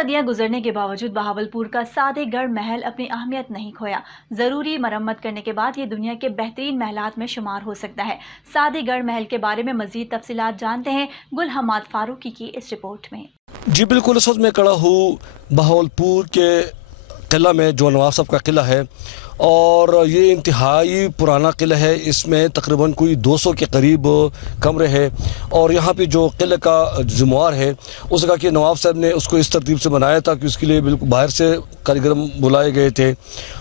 صدیاں گزرنے کے باوجود بہاولپور کا سادے گڑھ محل اپنی اہمیت نہیں کھویا۔ ضروری مرمت کرنے کے بعد یہ دنیا کے بہترین محلات میں شمار ہو سکتا ہے۔ سادے گڑھ محل کے بارے میں مزید تفصیلات جانتے ہیں گل حماد فاروقی کی اس رپورٹ میں۔ جی بالکل، اس وقت میں کھڑا ہوں بہاولپور کے قلعہ میں جو نواب صاحب کا قلعہ ہے، اور یہ انتہائی پرانا قلعہ ہے۔ اس میں تقریباً کوئی 200 کے قریب کمرے ہیں، اور یہاں پہ جو قلعہ کا ذمہوار ہے اس نے کہا کہ نواب صاحب نے اس کو اس ترتیب سے بنایا تھا کہ اس کے لیے بالکل باہر سے کاریگر بلائے گئے تھے،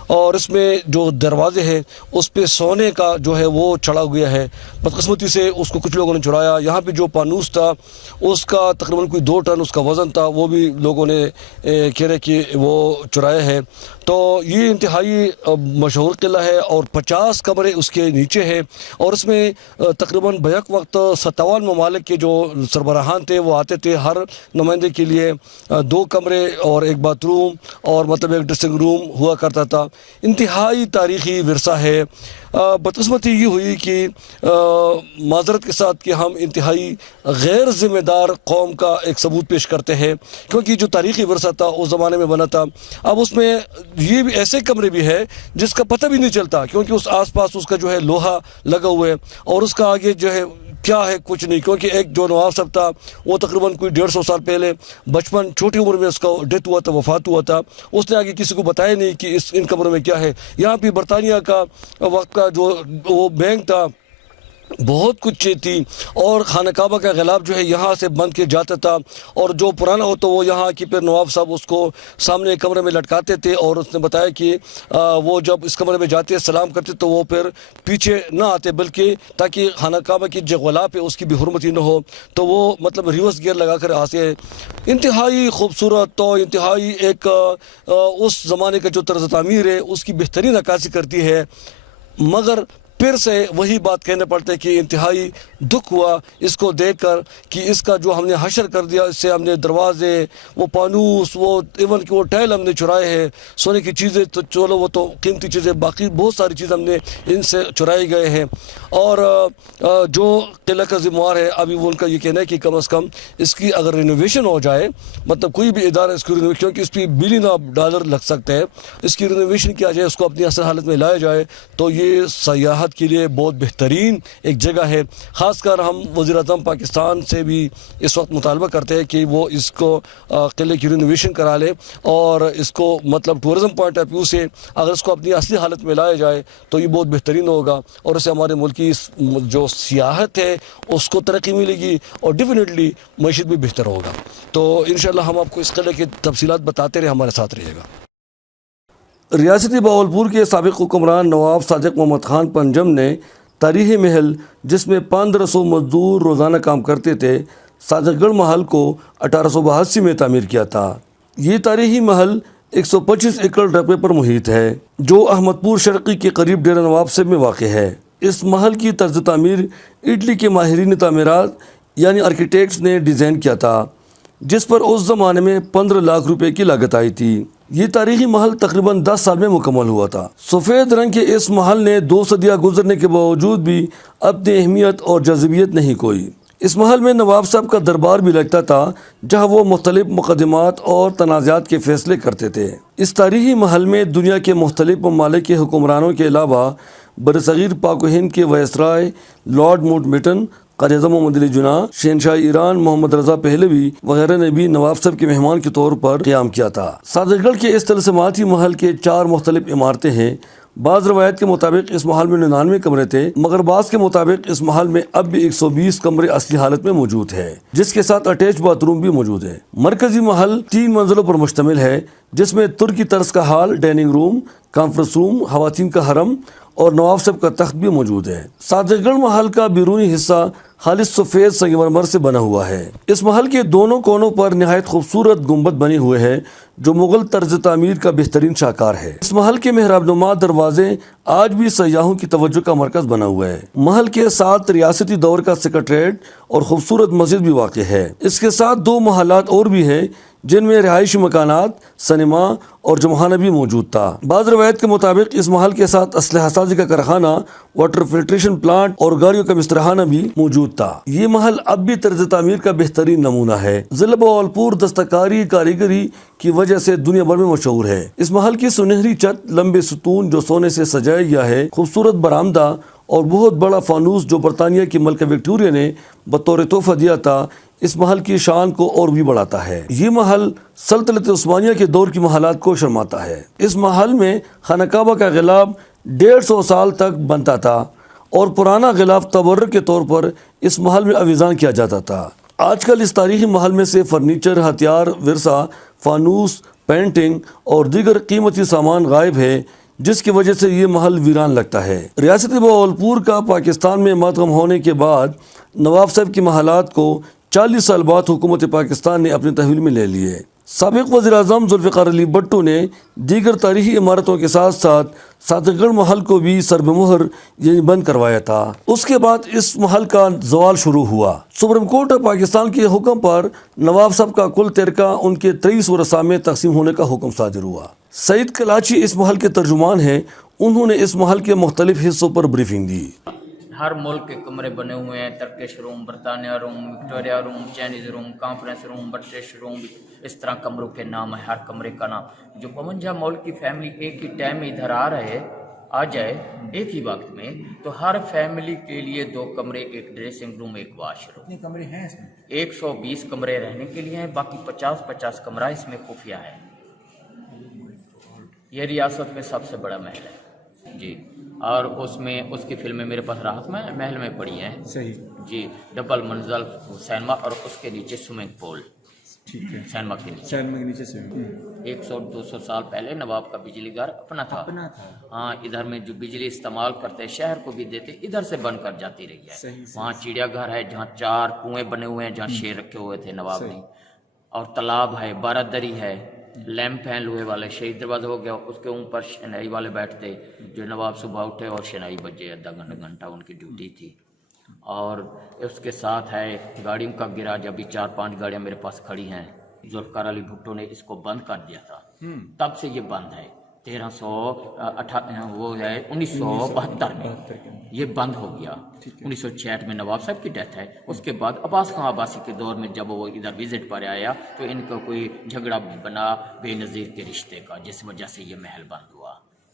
اور اس میں جو دروازے ہیں اس پہ سونے کا جو ہے وہ چڑھا گیا ہے۔ بدقسمتی سے اس کو کچھ لوگوں نے چرایا۔ یہاں پہ جو پانوس تھا اس کا تقریباً کوئی 2 ٹن اس کا وزن تھا، وہ بھی لوگوں نے کہہ رہے کہ وہ چرایا ہے۔ تو یہ انتہائی مشہور قلعہ ہے، اور 50 کمرے اس کے نیچے ہیں، اور اس میں تقریباً بیک وقت 57 ممالک کے جو سربراہان تھے وہ آتے تھے۔ ہر نمائندے کے لیے 2 کمرے اور 1 باتھ روم اور مطلب 1 ڈریسنگ روم ہوا کرتا تھا۔ انتہائی تاریخی ورثہ ہے۔ بدقسمتی یہ ہوئی کہ معذرت کے ساتھ کہ ہم انتہائی غیر ذمہ دار قوم کا ایک ثبوت پیش کرتے ہیں، کیونکہ جو تاریخی ورثہ تھا اس زمانے میں بنا تھا۔ اب اس میں یہ بھی ایسے کمرے بھی ہے جس کا پتہ بھی نہیں چلتا، کیونکہ اس آس پاس اس کا جو ہے لوہا لگا ہوا ہے، اور اس کا آگے جو ہے کیا ہے کچھ نہیں، کیونکہ ایک جو نواب صاحب تھا وہ تقریباً کوئی 150 سال پہلے بچپن چھوٹی عمر میں اس کا ڈیتھ ہوا تھا، وفات ہوا تھا۔ اس نے آگے کسی کو بتایا نہیں کہ ان کمروں میں کیا ہے۔ یہاں پہ برطانیہ کا وقت کا جو وہ بینک تھا، بہت کچھ تھی، اور خانہ کعبہ کا غلاف جو ہے یہاں سے بند کے جاتا تھا، اور جو پرانا ہو تو وہ یہاں کی پھر نواب صاحب اس کو سامنے کمرے میں لٹکاتے تھے، اور اس نے بتایا کہ وہ جب اس کمرے میں جاتے سلام کرتے تو وہ پھر پیچھے نہ آتے، بلکہ تاکہ خانہ کعبہ کی جو غلاف ہے اس کی بھی حرمتی نہ ہو، تو وہ مطلب ریورس گیئر لگا کر آتے۔ انتہائی خوبصورت تو انتہائی ایک اس زمانے کا جو طرز تعمیر ہے اس کی بہترین عکاسی کرتی ہے، مگر پھر سے وہی بات کہنے پڑتے کہ انتہائی دکھ ہوا اس کو دیکھ کر کہ اس کا جو ہم نے حشر کر دیا، اس سے ہم نے دروازے، وہ پانوس، وہ ایون کہ وہ ٹائل ہم نے چرائے ہیں، سونے کی چیزیں تو چلو وہ تو قیمتی چیزیں، باقی بہت ساری چیزیں ہم نے ان سے چرائے گئے ہیں۔ اور جو قلعہ کا ذمہوار ہے ابھی وہ ان کا یہ کہنا ہے کہ کم از کم اس کی اگر رینوویشن ہو جائے، مطلب کوئی بھی ادارہ اس کی رینوویشن، کیونکہ اس پہ $1 بلین لگ سکتے ہیں، اس کی رینوویشن کیا جائے، اس کو اپنی اصل حالت میں لایا جائے، تو یہ سیاحت کے لیے بہت بہترین ایک جگہ ہے۔ خاص کر ہم وزیر اعظم پاکستان سے بھی اس وقت مطالبہ کرتے ہیں کہ وہ اس کو قلعے کی رینوویشن کرا لے، اور اس کو مطلب ٹورزم پوائنٹ آف ویو سے اگر اس کو اپنی اصلی حالت میں لایا جائے تو یہ بہت بہترین ہوگا، اور اس سے ہمارے ملک کی جو سیاحت ہے اس کو ترقی ملے گی، اور ڈیفینیٹلی معیشت بھی بہتر ہوگا۔ تو انشاءاللہ ہم آپ کو اس قلعے کی تفصیلات بتاتے رہے، ہمارے ساتھ رہیے گا۔ ریاستی بہاولپور کے سابق حکمران نواب صادق محمد خان پنجم نے تاریخی محل جس میں 1500 مزدور روزانہ کام کرتے تھے، صادق گڑھ محل کو 1882 میں تعمیر کیا تھا۔ یہ تاریخی محل 125 ایکڑ رقبے پر محیط ہے، جو احمد پور شرقی کے قریب ڈیرہ نواب صاحب میں واقع ہے۔ اس محل کی طرز تعمیر اٹلی کے ماہرین تعمیرات یعنی آرکیٹیکٹس نے ڈیزائن کیا تھا، جس پر اس زمانے میں 15 لاکھ روپے کی لاگت آئی تھی۔ یہ تاریخی محل تقریباً 10 سال میں مکمل ہوا تھا۔ سفید رنگ کے اس محل نے 2 صدیاں گزرنے کے باوجود بھی اپنی اہمیت اور جاذبیت نہیں کھوئی۔ اس محل میں نواب صاحب کا دربار بھی لگتا تھا، جہاں وہ مختلف مقدمات اور تنازعات کے فیصلے کرتے تھے۔ اس تاریخی محل میں دنیا کے مختلف ممالک کے حکمرانوں کے علاوہ برصغیر پاک و ہند کے viceroy lord Mount beaten, Quaid Azam محمد علی جناح، شہنشاہ ایران محمد رضا پہلوی وغیرہ نے بھی نواب صاحب کے مہمان کے طور پر قیام کیا تھا۔ صادق گڑھ کے اس طلسماتی محل کے 4 مختلف عمارتیں ہیں۔ بعض روایت کے مطابق اس محل میں 99 کمرے تھے، مگر بعض کے مطابق اس محل میں اب بھی 120 کمرے اصلی حالت میں موجود ہے، جس کے ساتھ اٹیچ باتھ روم بھی موجود ہے۔ مرکزی محل 3 منزلوں پر مشتمل ہے، جس میں ترکی طرز کا hall, dining room, conference room, خواتین کا حرم اور نواب صاحب کا تخت بھی موجود ہے۔ صادق گڑھ محل کا بیرونی حصہ خالص سفید سنگ مرمر سے بنا ہوا ہے۔ اس محل کے دونوں کونوں پر نہایت خوبصورت گنبد بنے ہوئے ہیں، جو مغل طرز تعمیر کا بہترین شاہکار ہے۔ اس محل کے محراب نما دروازے آج بھی سیاحوں کی توجہ کا مرکز بنا ہوا ہے۔ محل کے ساتھ ریاستی دور کا سیکریٹریٹ اور خوبصورت مسجد بھی واقع ہے۔ اس کے ساتھ 2 محلات اور بھی ہیں، جن میں رہائشی مکانات، سنیما اور جمخانہ بھی موجود تھا۔ بعض روایت کے مطابق اس محل کے ساتھ اسلحہ سازی کا کارخانہ، واٹر فلٹریشن پلانٹ اور گاڑیوں کا مسترخانہ بھی موجود تھا۔ یہ محل اب بھی طرز تعمیر کا بہترین نمونہ ہے۔ ضلع بہاولپور دستکاری کاریگری کی وجہ سے دنیا بھر میں مشہور ہے۔ اس محل کی سنہری چھت، لمبے ستون جو سونے سے سجایا گیا ہے، خوبصورت برآمدہ اور بہت بڑا فانوس جو برطانیہ کی ملکہ وکٹوریہ نے بطور تحفہ دیا تھا، اس محل کی شان کو اور بھی بڑھاتا ہے۔ یہ محل سلطنت عثمانیہ کے دور کی محلات کو شرماتا ہے۔ اس محل میں خانہ کعبہ کا غلاف 150 سال تک بنتا تھا اور پرانا غلاف تبرک کے طور پر اس محل میں آویزان کیا جاتا تھا۔ آج کل اس تاریخی محل میں سے فرنیچر، ہتھیار، ورثہ، فانوس، پینٹنگ اور دیگر قیمتی سامان غائب ہے، جس کی وجہ سے یہ محل ویران لگتا ہے۔ ریاست بہاولپور کا پاکستان میں مدغم ہونے کے بعد نواب صاحب کی محلات کو 40 سال بعد حکومت پاکستان نے اپنے تحویل میں لے لیے۔ سابق وزیر اعظم ذوالفقار علی بھٹو نے دیگر تاریخی عمارتوں کے ساتھ ساتھ صادق گڑھ محل کو بھی سر بمہر یعنی بند کروایا تھا۔ اس کے بعد اس محل کا زوال شروع ہوا۔ سپریم کورٹ آف پاکستان کے حکم پر نواب صاحب کا کل ترکہ ان کے 23 ورثاء میں تقسیم ہونے کا حکم صادر ہوا۔ سعید کلاچی اس محل کے ترجمان ہیں۔ انہوں نے اس محل کے مختلف حصوں پر بریفنگ دی۔ ہر ملک کے کمرے بنے ہوئے ہیں، ترکش روم، برطانیہ روم، وکٹوریہ روم، چائنیز روم، کانفرنس روم، برٹش روم، اس طرح کمروں کے نام ہیں، ہر کمرے کا نام۔ جو 52 ملک کی فیملی ایک ہی ٹائم میں ادھر آ جائے ایک ہی وقت میں، تو ہر فیملی کے لیے 2 کمرے، ایک ڈریسنگ روم، ایک واش روم۔ کتنے کمرے ہیں اس میں؟ 120 کمرے رہنے کے لیے ہیں، باقی 50 کمرہ اس میں خفیہ ہے۔ یہ ریاست میں سب سے بڑا محل ہے جی، اور اس میں اس کی فلمیں میرے پاس راحت محل میں پڑی ہیں۔ صحیح جی، ڈبل منزل سینما اور اس کے نیچے سوئمنگ پول، ٹھیک ہے، سینما کے نیچے۔ سینما کے نیچے سے 100-200 سال پہلے نواب کا بجلی گھر اپنا تھا۔ ہاں، ادھر میں جو بجلی استعمال کرتے شہر کو بھی دیتے، ادھر سے بن کر جاتی رہی ہے۔ وہاں چڑیا گھر ہے جہاں 4 کنویں بنے ہوئے ہیں، جہاں شیر رکھے ہوئے تھے نواب نے، اور تالاب ہے، بارہ-دری ہے، لیمپ ہیں لوہے والے، شہید دروازہ ہو گیا، اس کے اوپر شنائی والے بیٹھتے، جو نواب صبح اٹھے اور شنائی بجے آدھا گھنٹہ ان کی ڈیوٹی تھی۔ اور اس کے ساتھ ہے گاڑیوں کا گراج، ابھی 4-5 گاڑیاں میرے پاس کھڑی ہیں۔ ذوالفقار علی بھٹو نے اس کو بند کر دیا تھا، تب سے یہ بند ہے۔ 1972 میں یہ بند ہو گیا۔ 1966 میں نواب صاحب کی ڈیتھ ہے۔ اس کے بعد عباس خان عباسی کے دور میں جب وہ ادھر وزٹ پر آیا تو ان کا کوئی جھگڑا بنا بے نظیر کے رشتے کا، جس وجہ سے یہ محل بند ہوا۔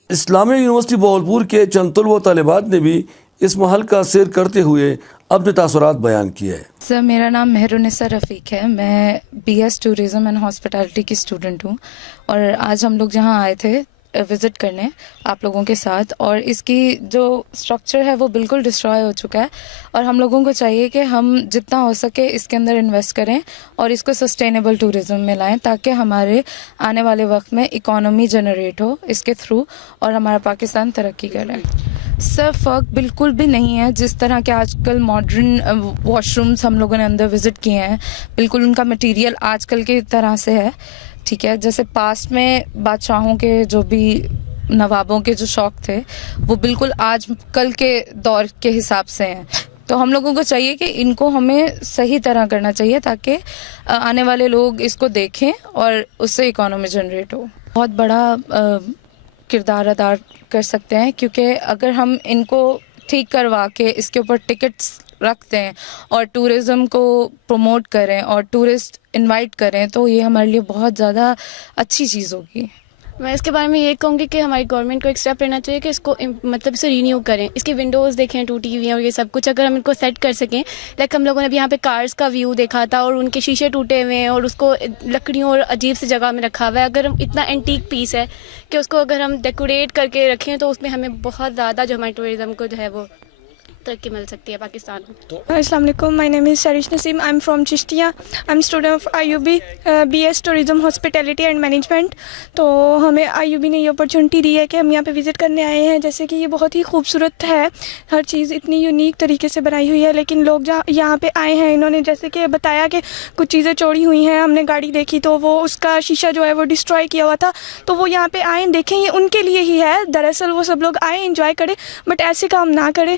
اسلامیہ یونیورسٹی بہاولپور کے چند طلبہ و طالبات نے بھی اس محل کا سیر کرتے ہوئے اپنے تاثرات بیان کیے۔ سر، میرا نام مہرالنساء رفیق ہے، میں BS ٹورزم اینڈ ہاسپٹالٹی کی اسٹوڈنٹ ہوں، اور آج ہم لوگ جہاں آئے تھے وزٹ کرنے آپ لوگوں کے ساتھ، اور اس کی جو اسٹرکچر ہے وہ بالکل ڈسٹرائے ہو چکا ہے، اور ہم لوگوں کو چاہیے کہ ہم جتنا ہو سکے اس کے اندر انویسٹ کریں اور اس کو سسٹینیبل ٹورزم میں لائیں، تاکہ ہمارے آنے والے وقت میں اکانومی جنریٹ ہو اس کے تھرو اور ہمارا پاکستان ترقی کرے۔ سر، فرق بالکل بھی نہیں ہے، جس طرح کہ آج کل ماڈرن واش رومز ہم لوگوں نے اندر وزٹ کیے ہیں، بالکل ان کا مٹیریل آج کل کی طرح سے ہے، ٹھیک ہے، جیسے پاسٹ میں بادشاہوں کے جو بھی نوابوں کے جو شوق تھے وہ بالکل آج کل کے دور کے حساب سے ہیں۔ تو ہم لوگوں کو چاہیے کہ ان کو ہمیں صحیح طرح کرنا چاہیے تاکہ آنے والے لوگ اس کو دیکھیں اور اس سے اکانومی جنریٹ ہو۔ بہت بڑا کردار ادا کر سکتے ہیں، کیونکہ اگر ہم ان کو ٹھیک کروا کے اس کے اوپر ٹکٹس رکھتے ہیں اور ٹورزم کو پروموٹ کریں اور ٹورسٹ انوائٹ کریں تو یہ ہمارے لیے بہت زیادہ اچھی چیز ہوگی۔ میں اس کے بارے میں یہ کہوں گی کہ ہماری گورنمنٹ کو ایک اسٹیپ لینا چاہیے کہ اس کو مطلب اسے رینیو کریں۔ اس کی ونڈوز دیکھیں ٹوٹی ہوئی ہیں اور یہ سب کچھ اگر ہم ان کو سیٹ کر سکیں، لائک ہم لوگوں نے ابھی یہاں پہ کارز کا ویو دیکھا تھا اور ان کے شیشے ٹوٹے ہوئے ہیں اور اس کو لکڑیوں اور عجیب سی جگہ میں رکھا ہوا ہے۔ اگر ہم اتنا اینٹیک پیس ہے کہ اس کو اگر ہم ڈیکوریٹ کر کے رکھیں تو اس میں ہمیں بہت زیادہ جو ہمارے ٹورزم کو جو ہے وہ ترقی مل سکتی ہے پاکستان میں۔ السلام علیکم، my name is Sarish Naseem, I am from Chishtian, I am student of IUB BS tourism hospitality and management. تو ہمیں IUB نے یہ اپرچونٹی دی ہے کہ ہم یہاں پہ وزٹ کرنے آئے ہیں، جیسے کہ یہ بہت ہی خوبصورت ہے، ہر چیز اتنی یونیک طریقے سے بنائی ہوئی ہے، لیکن لوگ جہاں یہاں پہ آئے ہیں انہوں نے جیسے کہ بتایا کہ کچھ چیزیں چوری ہوئی ہیں، ہم نے گاڑی دیکھی تو وہ اس کا شیشہ جو ہے وہ ڈسٹروائے کیا ہوا تھا، تو وہ یہاں پہ آئیں دیکھیں، یہ ان کے لیے ہی ہے، دراصل وہ سب لوگ آئیں انجوائے کریں بٹ ایسے کام نہ کریں۔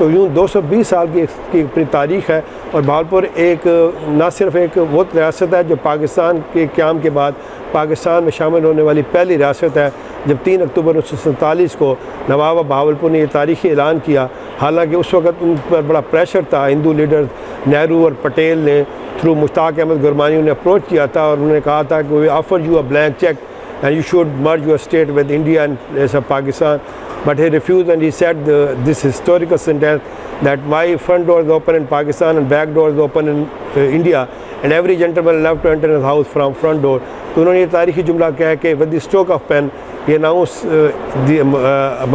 تو یوں 220 سال کی اپنی تاریخ ہے، اور بہاولپور ایک نہ صرف ایک وہ ریاست ہے جو پاکستان کے قیام کے بعد پاکستان میں شامل ہونے والی پہلی ریاست ہے، جب 3 اکتوبر 1947 کو نواب بہاولپور نے یہ تاریخی اعلان کیا، حالانکہ اس وقت ان پر بڑا پریشر تھا، ہندو لیڈر نہرو اور پٹیل نے تھرو مشتاق احمد گرمانی انہیں اپروچ کیا تھا، اور انہوں نے کہا تھا کہ we offer you a blank cheque and you should merge your state with India and as a Pakistan, but he refused, and he said this historical sentence that my front door is open in Pakistan and back door is open in India, and every gentleman allowed to enter his house from front door. تو انہوں نے یہ تاریخی جملہ کہا کہ with the stroke of pen he announced the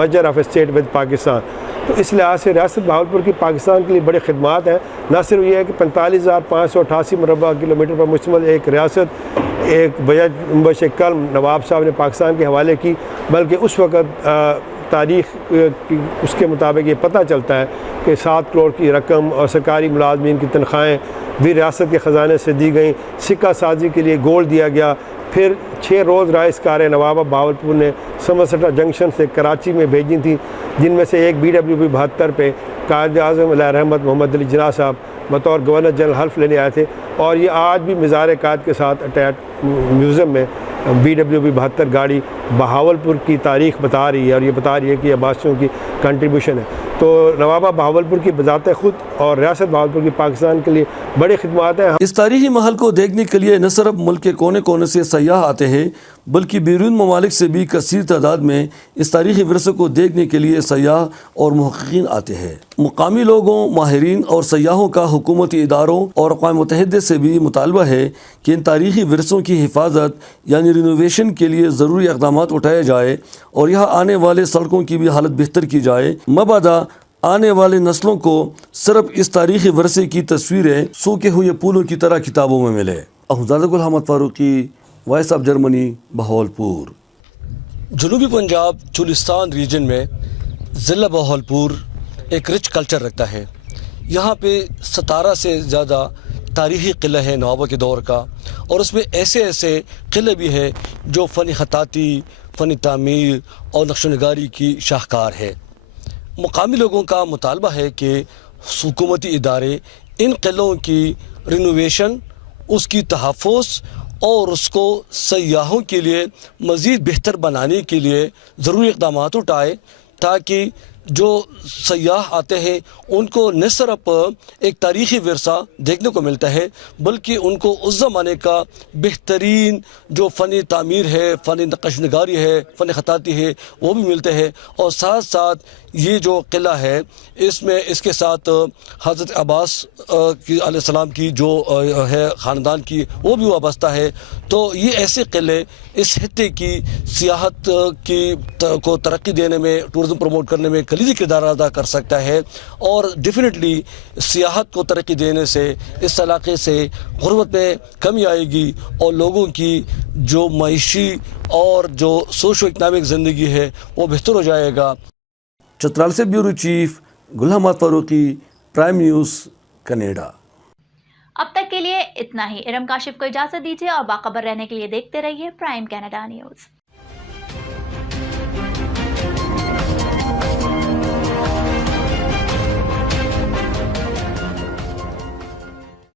merger of a state with Pakistan. تو اس لحاظ سے ریاست بہاولپور کی پاکستان کے لیے بڑے خدمات ہیں، نہ صرف یہ ہے کہ 45,588 مربع کلومیٹر پر مشتمل ایک ریاست ایک بجٹ کلم نواب صاحب نے پاکستان کے حوالے کی، بلکہ اس وقت تاریخ اس کے مطابق یہ پتہ چلتا ہے کہ 7 کروڑ کی رقم اور سرکاری ملازمین کی تنخواہیں بھی ریاست کے خزانے سے دی گئیں، سکہ سازی کے لیے گولڈ دیا گیا، پھر 6 روز رائس کاریں نواب بہاولپور نے سمرسٹا جنکشن سے کراچی میں بھیجی تھیں، جن میں سے ایک BWP 72 پہ قائد اعظم علیہ رحمت محمد علی جناح صاحب بطور گورنر جنرل حلف لینے آئے تھے، اور یہ آج بھی مزار قائد کے ساتھ اٹیچ میوزیم میں BWP 72 گاڑی بہاولپور کی تاریخ بتا رہی ہے، اور یہ بتا رہی ہے کہ عباسیوں کی کنٹریبیوشن ہے۔ تو نوابہ بہاولپور کی بذات خود اور ریاست بہاولپور کی پاکستان کے لیے بڑی خدمات ہیں۔ اس تاریخی محل کو دیکھنے کے لیے نہ صرف ملک کے کونے کونے سے سیاح آتے ہیں بلکہ بیرون ممالک سے بھی کثیر تعداد میں اس تاریخی ورثے کو دیکھنے کے لیے سیاح اور محققین آتے ہیں۔ مقامی لوگوں، ماہرین اور سیاحوں کا حکومتی اداروں اور اقوام متحدہ سے بھی مطالبہ ہے کہ ان تاریخی ورثوں کی حفاظت یعنی رینوویشن کے لیے ضروری اقدامات اٹھائے جائے اور یہاں آنے والے سڑکوں کی بھی حالت بہتر کی جائے، مبادا آنے والے نسلوں کو صرف اس تاریخی ورثے کی تصویریں سوکھے ہوئے پھولوں کی طرح کتابوں میں ملے۔ Ahmed Gul Hamd Farooqui, voice of Germany, Bahawalpur. جنوبی پنجاب چولستان ریجن میں ضلع بہاولپور ایک رچ کلچر رکھتا ہے۔ یہاں پہ 17 سے زیادہ تاریخی قلعہ ہے نوابوں کے دور کا، اور اس میں ایسے ایسے قلعے بھی ہیں جو فن خطاطی، فن تعمیر اور نقش و نگاری کی شاہکار ہے۔ مقامی لوگوں کا مطالبہ ہے کہ حکومتی ادارے ان قلعوں کی رینوویشن، اس کی تحفظ اور اس کو سیاحوں کے لیے مزید بہتر بنانے کے لیے ضروری اقدامات اٹھائے، تاکہ جو سیاح آتے ہیں ان کو نہ صرف ایک تاریخی ورثہ دیکھنے کو ملتا ہے بلکہ ان کو اس زمانے کا بہترین جو فن تعمیر ہے، فن نقش نگاری ہے، فن خطاطی ہے، وہ بھی ملتے ہیں، اور ساتھ ساتھ یہ جو قلعہ ہے اس میں اس کے ساتھ حضرت عباس علیہ السلام کی جو ہے خاندان کی وہ بھی وابستہ ہے۔ تو یہ ایسے قلعے اس خطے کی سیاحت کو ترقی دینے میں، ٹورزم پروموٹ کرنے میں کلیدی کردار ادا کر سکتا ہے، اور ڈیفینیٹلی سیاحت کو ترقی دینے سے اس علاقے سے غربت میں کمی آئے گی اور لوگوں کی جو معاشی اور جو سوشو اکنامک زندگی ہے وہ بہتر ہو جائے گا۔ چترال سے بیورو چیف گل Hamd Farooqui, prime news, Canada. اب تک کے لیے اتنا ہی۔ ارم کاشف کو اجازت دیجیے اور باخبر رہنے کے لیے دیکھتے رہیے پرائم کینیڈا نیوز۔